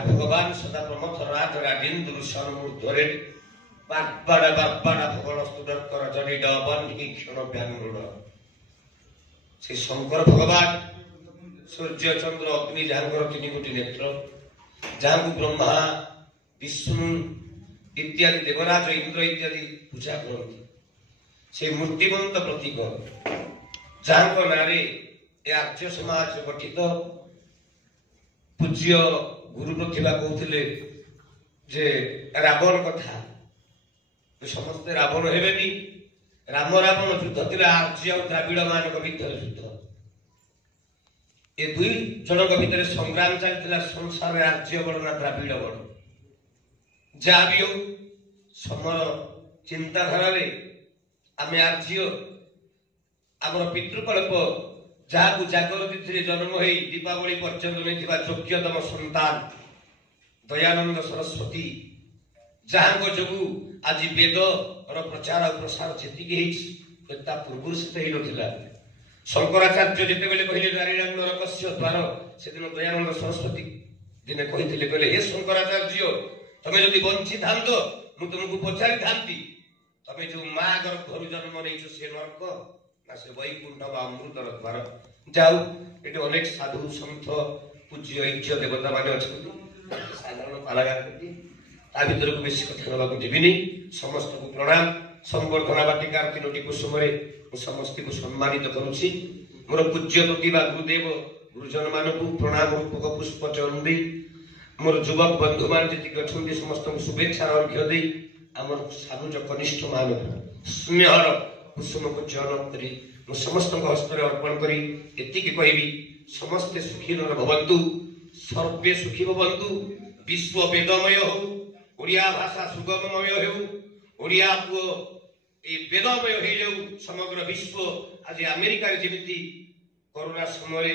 भगवान सदा प्रमथ राज राजेन्द्र सन्मूर्धरे बाग्बाड़ा बाग्बाड़ा भगवान स्तुदर कर जनि डबन ही क्षण व्यांगुड़ से शंकर भगवान सूर्य चंद्र अग्नि जहांकर 3 कोटी नेत्र जहां ब्रह्मा विष्णु इत्यादि देवराज इंद्र इत्यादि पूजा करती से मूर्तिमंत प्रतीक जहां नारे आर्य समाज गठित पूज्य गुरु प्रतिभा कहते जे रावण कथा समस्ते रावण हेबेनी राम रावण युद्ध थिला आर्य और द्राविड़ मानक भितर युद्ध ए दुई जनक भितर संग्राम चलता संसार आर्य बड़ ना द्राविड़ बड़ जहाँ भी हो समर चिंताधारा आम आर्य आम पितृकल्प जहाँ को जागर तिथि जन्म हो दीपावली पर्यंत नहीं योग्यतम संतान दयानंद सरस्वती जहाँ जो आज वेद और प्रचार और प्रसार जी पूर्व से ना शंकराचार्य जिते कहले नारायण नरकस्य द्वार से दिन दयानंद सरस्वती दिने कहते कहले हे शंकराचार्य तमें जदि बंची था मुझे तुमको पचारि था तमें जो माँ घर जन्म नहीं से नरक से वैकुंठ अमृतर द्वार जाऊ ये अनेक साधु सन्थ पूज्य ऐक्य देवता मान साधारण पालागार भर को बेसी कथा ना देवी समस्त को प्रणाम संवर्धना बाटिकार 3टी कुसुम समस्त को सम्मानित करुच्ची मोर पूज्य प्रतिभा गुरुदेव गुरुजन मान प्रणाम रूपक पुष्प चरण दे मोर युवक बंधु मान जी अच्छा समस्त शुभेच्छा अर्घ्य दे आम सानुज कनिष्ठ मान स्नेहर कुसुम को चयन करी समस्त हस्त अर्पण करी एतिकी कहबी समस्ते सुखी भवन्तु सर्वे सुखी भवन्तु विश्व वेदमय हो ओडिया भाषा सुगममय हो ओडिया को ए वेदमय हो जाऊ समग्र विश्व आज अमेरिका जमी कोरोना समय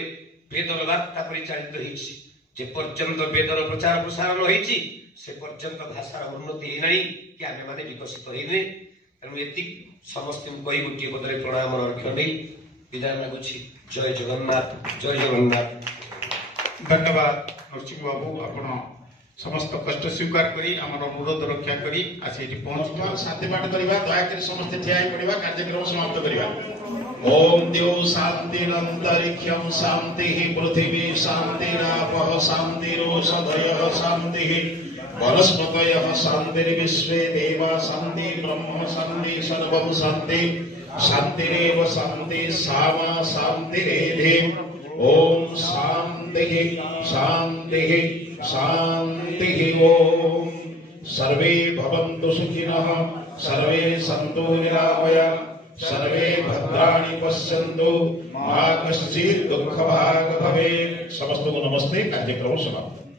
वेदर वार्ता परिचालित होइछि जे पर्यंत वेदर प्रचार प्रसारण होइछि से पर्यंत भाषार उन्नति है कि आमे माने विकसित होइने तेणु एति समस्त कही गोटे पदरे प्रणाम अर्घ्य नहीं विदाय मागुछि जय जगन्नाथ जय जगन्नाथ। धन्यवाद नरसिंह बाबू आपण समस्त कष्ट स्वीकार करी आम अनुरोध रक्षा करी आज ये पहुंच शांति पाठ करवा दयाकर समस्त ठिया पड़ा कार्यक्रम समाप्त करवा। ओम देव शांतिरंतरिक्षम शांति पृथ्वी शांतिरापः शांतिरोषधयः शांति वनस्पतयः शांतिर्विश्वे देवा शांति ब्रह्म शांति सर्वं शांति शांतिरेव शांति सामा शांतिरेधे। ओम शांति शांति शांति। ओम सर्वे भवन्तु सुखिनः सर्वे सन्तु निरामयाः सर्वे भद्राणि पश्यन्तु मा कश्चित् दुःखभाग् भवेत्। समस्त को नमस्ते। कार्यक्रम समाप्त।